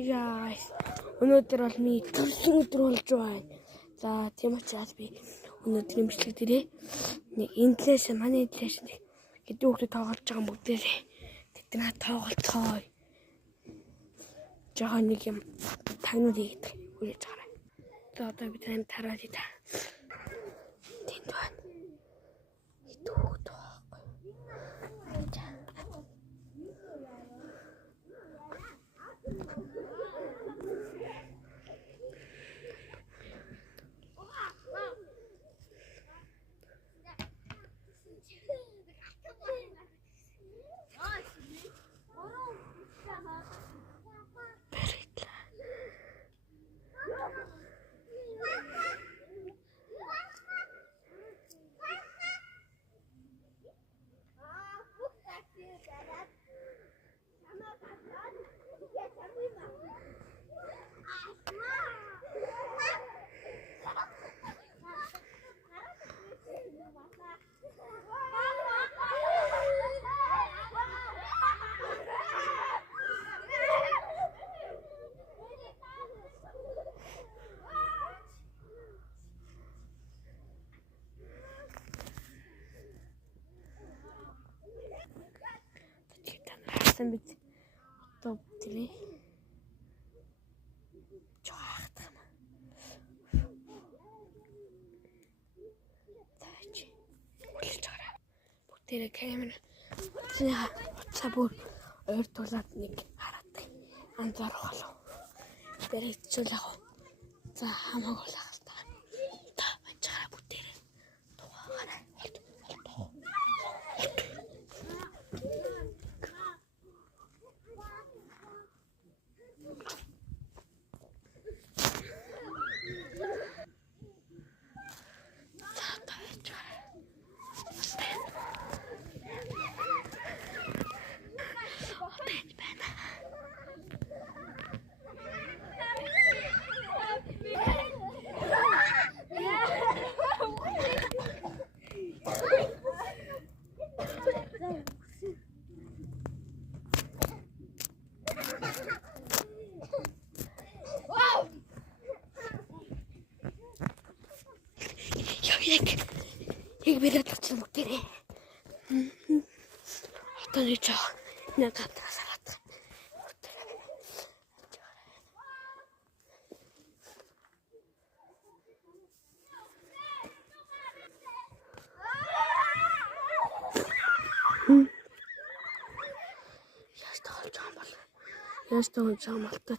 Guys, өнөөдөр бол миний төрсөн өдөр болж байна. За тийм учраас би өнөөдрийн бичлэг дээрээ нэг инглиш манай инглиш гэдэг хүүхдэд тоглож байгаа бүгдээрээ тэд нар тоглолцгоо. Жаа нэг юм тагнууд хийдэг үрэж байгаа. За одоо бид тань тараад ита. Тэнд байна. Идүүхд байхгүй. Бид одоо тэрий жаахтаа тааж үлж гараа бүтээрээ камер утсаа бүр ойртуулаад нэг хараад анзаарах болов тэрий чул яг за хамаагүй л хаалта та бачаа бүтээрээ тухаараа яг бэрээд очсон бүгдээрээ. Одоо нэг жоо нэг хатгаас хараад. Яаж тоглож байгаа юм бол